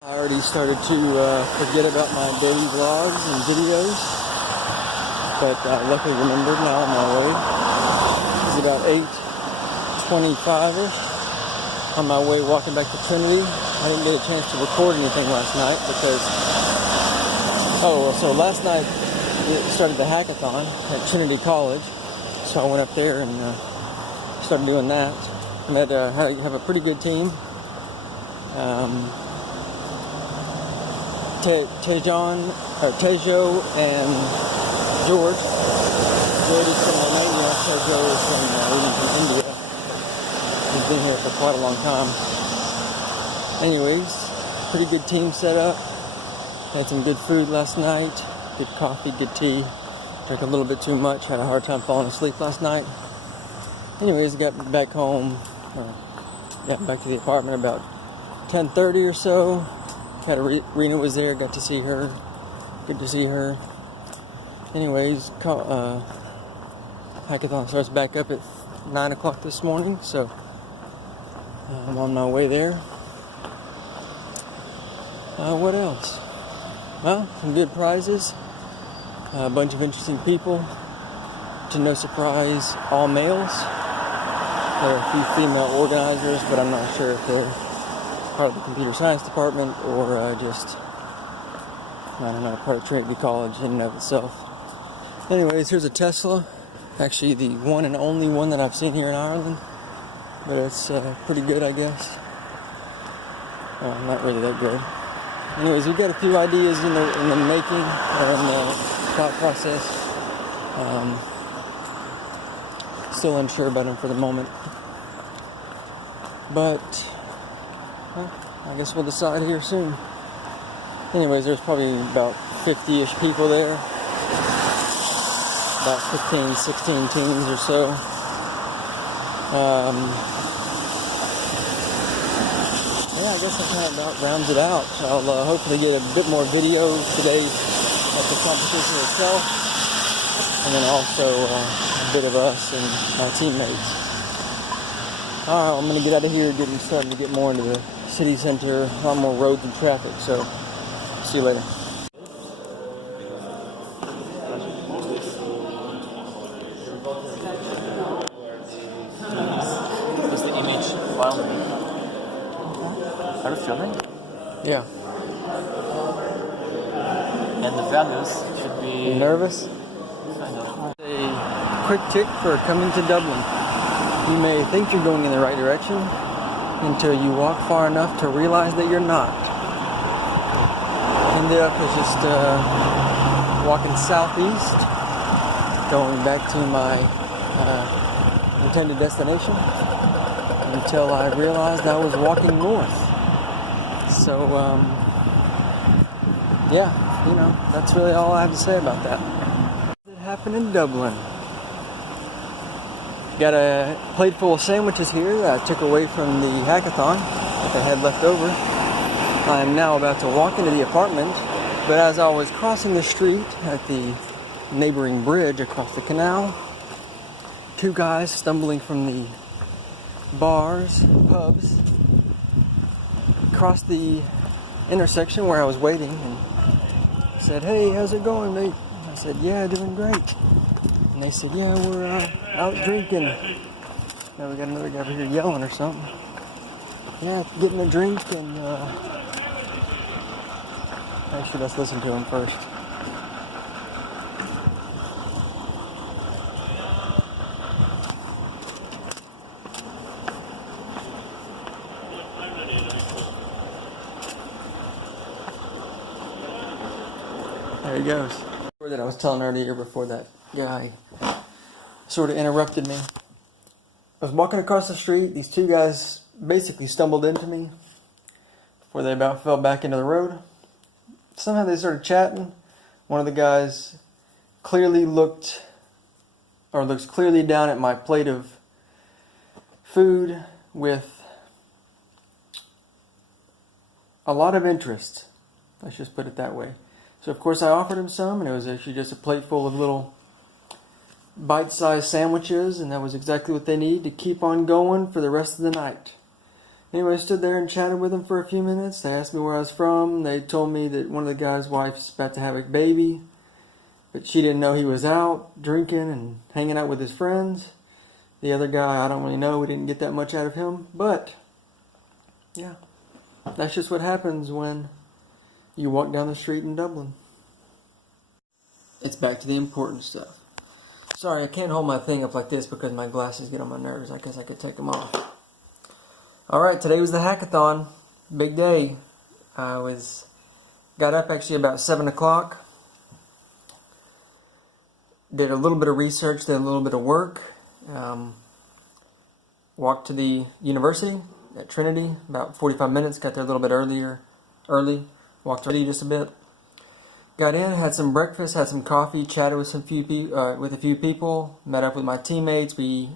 I already started to forget about my daily vlogs and videos, but I luckily remembered now on my way. It's about 8:25ish. On my way walking back to Trinity. I didn't get a chance to record anything last night because, so last night it started the hackathon at Trinity College, so I went up there and started doing that. And I have a pretty good team. Tejo and George. George is from Romania, Tejo is from India. He's been here for quite a long time. Anyways, pretty good team set up. Had some good food last night. Good coffee, good tea. Drank a little bit too much. Had a hard time falling asleep last night. Anyways, got back home. Got back to the apartment about 10:30 or so. Rena was there. Got to see her. Good to see her. Anyways, hackathon starts back up at 9 o'clock this morning, so I'm on my way there. What else? Well, some good prizes. A bunch of interesting people. To no surprise, all males. There are a few female organizers, but I'm not sure if they're part of the computer science department or just, I don't know, part of Trinity College in and of itself. Anyways, here's a Tesla. Actually, the one and only one that I've seen here in Ireland. But it's pretty good, I guess. Not really that good. Anyways, we've got a few ideas in the making, or in the thought process. Still unsure about them for the moment. But, well, I guess we'll decide here soon. Anyways, there's probably about 50-ish people there. About 15, 16 teens or so. Yeah, I guess that kind of about rounds it out. I'll hopefully get a bit more video today of the competition itself, and then also a bit of us and my teammates. I'm going to get out of here, starting to get more into the city center, a lot more roads and traffic, so see you later. Is the image file? Are you filming? Yeah. And the values should be... You nervous? Kind of. A quick tick for coming to Dublin. You may think you're going in the right direction until you walk far enough to realize that you're not. Ended up with just walking southeast, going back to my intended destination until I realized I was walking north. So, yeah, that's really all I have to say about that. It happened in Dublin. Got a plate full of sandwiches here that I took away from the hackathon that I had left over. I am now about to walk into the apartment, but as I was crossing the street at the neighboring bridge across the canal, two guys stumbling from the pubs, crossed the intersection where I was waiting and said, "Hey, how's it going, mate?" I said, "Yeah, doing great." And they said, "Yeah, we're out drinking." Now we got another guy over here yelling or something. Yeah, getting a drink and actually, let's listen to him first. There he goes. That I was telling earlier before that guy sort of interrupted me. I was walking across the street. These two guys basically stumbled into me before they about fell back into the road. Somehow they started chatting. One of the guys clearly looks clearly down at my plate of food with a lot of interest. Let's just put it that way. So of course I offered him some, and it was actually just a plate full of little bite-sized sandwiches, and that was exactly what they need to keep on going for the rest of the night. Anyway, I stood there and chatted with them for a few minutes. They asked me where I was from. They told me that one of the guy's wife's about to have a baby, but she didn't know he was out drinking and hanging out with his friends. The other guy, I don't really know. We didn't get that much out of him. But, yeah, that's just what happens when you walk down the street in Dublin. It's back to the important stuff. Sorry, I can't hold my thing up like this because my glasses get on my nerves. I guess I could take them off. Alright, today was the hackathon. Big day. I got up actually about 7 o'clock. Did a little bit of research, did a little bit of work. Walked to the university at Trinity, about 45 minutes. Got there a little bit early. Walked already just a bit. Got in, had some breakfast, had some coffee, chatted with a few people, met up with my teammates. We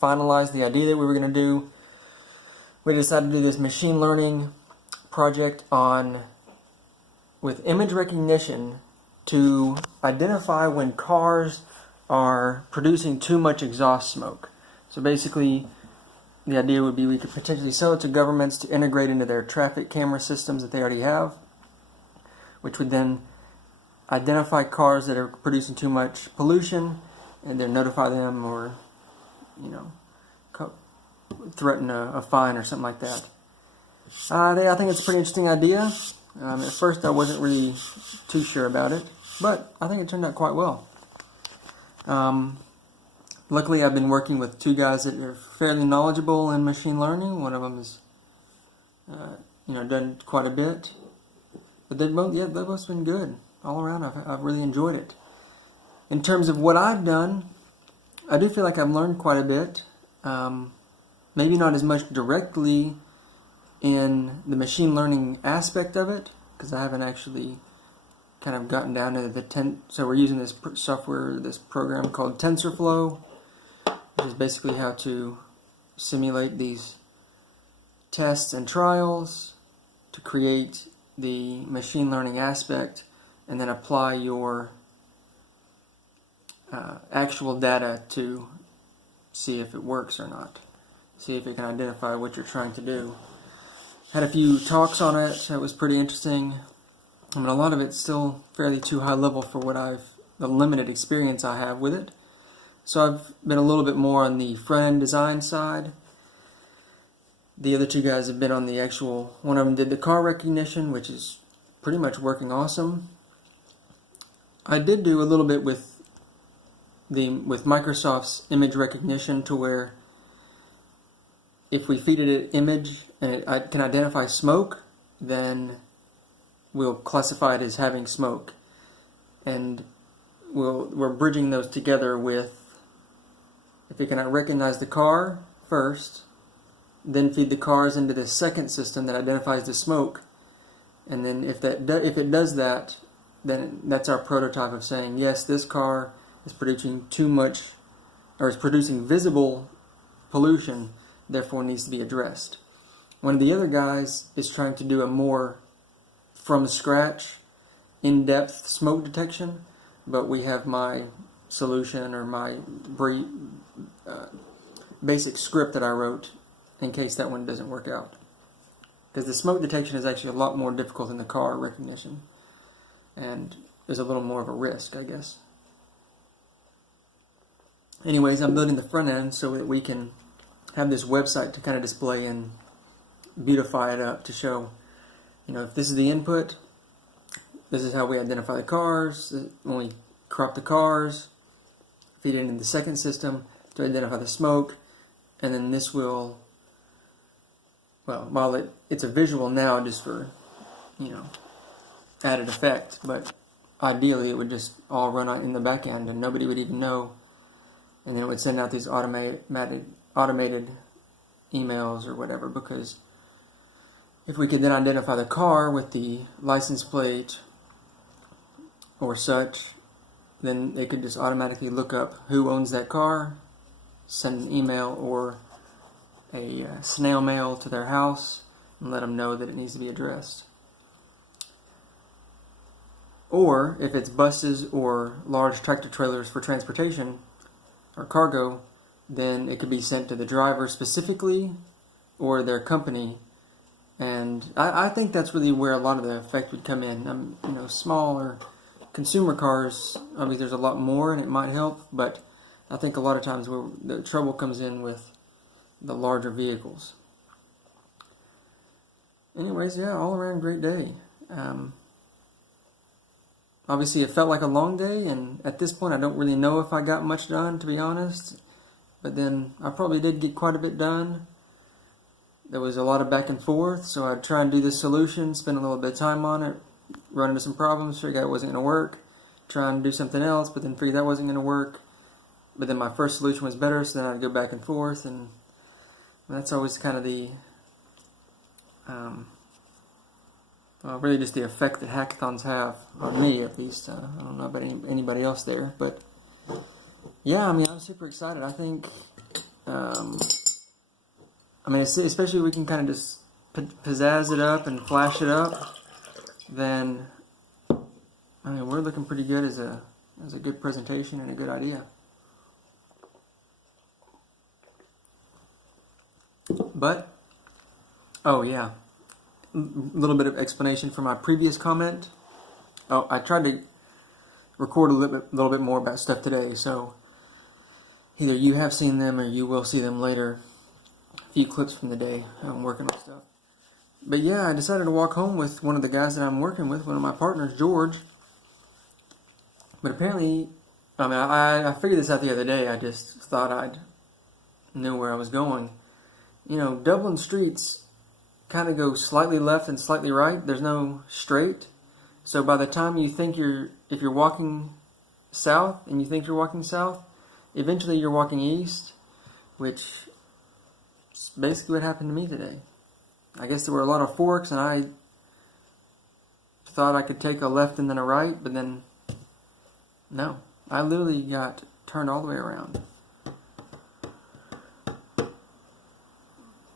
finalized the idea that we were going to do. We decided to do this machine learning project with image recognition to identify when cars are producing too much exhaust smoke. So basically, the idea would be we could potentially sell it to governments to integrate into their traffic camera systems that they already have, which would then identify cars that are producing too much pollution and then notify them or, threaten a fine or something like that. I think it's a pretty interesting idea. At first I wasn't really too sure about it, but I think it turned out quite well. Luckily I've been working with two guys that are fairly knowledgeable in machine learning. One of them has done quite a bit. But they've both been good all around. I've really enjoyed it. In terms of what I've done, I do feel like I've learned quite a bit. Maybe not as much directly in the machine learning aspect of it, because I haven't actually kind of gotten down to so we're using this this program called TensorFlow, which is basically how to simulate these tests and trials to create the machine learning aspect and then apply your actual data to see if it works or not. See if it can identify what you're trying to do. Had a few talks on it. That was pretty interesting. I mean, a lot of it's still fairly too high level for the limited experience I have with it. So I've been a little bit more on the front-end design side. The other two guys have been on the actual, one of them did the car recognition, which is pretty much working awesome. I did do a little bit with Microsoft's image recognition, to where if we feed it an image and it can identify smoke, then we'll classify it as having smoke. And we're bridging those together with, if it can recognize the car first, then feed the cars into the second system that identifies the smoke. And then if it does that, then that's our prototype of saying, yes, this car is producing too much, or is producing visible pollution, therefore needs to be addressed. One of the other guys is trying to do a more from scratch, in-depth smoke detection, but we have my solution, or my basic script that I wrote in case that one doesn't work out. Because the smoke detection is actually a lot more difficult than the car recognition, and there's a little more of a risk, I guess. Anyways, I'm building the front end so that we can have this website to kind of display and beautify it up to show, if this is the input, this is how we identify the cars. When we crop the cars, feed it into the second system to identify the smoke, and then this will, while it's a visual now just for, added effect, but ideally it would just all run in the back end and nobody would even know, and then it would send out these automated emails or whatever, because if we could then identify the car with the license plate or such, then they could just automatically look up who owns that car, send an email or a snail mail to their house and let them know that it needs to be addressed. Or if it's buses or large tractor trailers for transportation or cargo, then it could be sent to the driver specifically or their company. And I think that's really where a lot of the effect would come in. Smaller consumer cars, obviously there's a lot more and it might help, but I think a lot of times where the trouble comes in with the larger vehicles. Anyways, yeah, all around great day. Obviously it felt like a long day, and at this point I don't really know if I got much done, to be honest. But then I probably did get quite a bit done. There was a lot of back and forth, so I'd try and do this solution, spend a little bit of time on it, run into some problems, figure out it wasn't going to work, try and do something else, but then figure that wasn't going to work. But then my first solution was better, so then I'd go back and forth, and that's always kind of the, really just the effect that hackathons have on me, at least. I don't know about anybody else there, but yeah, I mean, I'm super excited. I think, especially if we can kind of just pizzazz it up and flash it up, then, we're looking pretty good as a good presentation and a good idea. But, oh yeah, a little bit of explanation for my previous comment. Oh, I tried to record a little bit more about stuff today, so either you have seen them or you will see them later. A few clips from the day I'm working on stuff. But yeah, I decided to walk home with one of the guys that I'm working with, one of my partners, George. But apparently, I figured this out the other day. I just thought I'd knew where I was going. Dublin streets kind of go slightly left and slightly right. There's no straight. So by the time you think if you're walking south and you think you're walking south, eventually you're walking east, which is basically what happened to me today. I guess there were a lot of forks and I thought I could take a left and then a right, but then no. I literally got turned all the way around.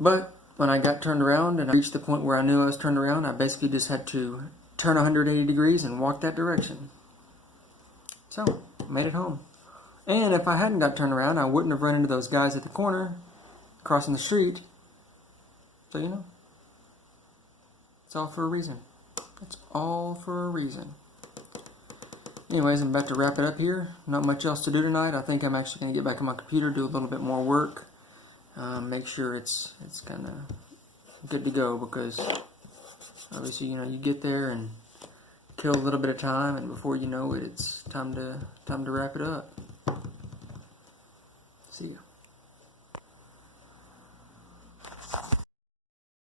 But when I got turned around and I reached the point where I knew I was turned around, I basically just had to turn 180 degrees and walk that direction. So, made it home. And if I hadn't got turned around, I wouldn't have run into those guys at the corner, crossing the street. So, it's all for a reason. It's all for a reason. Anyways, I'm about to wrap it up here. Not much else to do tonight. I think I'm actually going to get back on my computer, do a little bit more work. Make sure it's kind of good to go, because obviously, you get there and kill a little bit of time, and before you know it, it's time to wrap it up. See ya.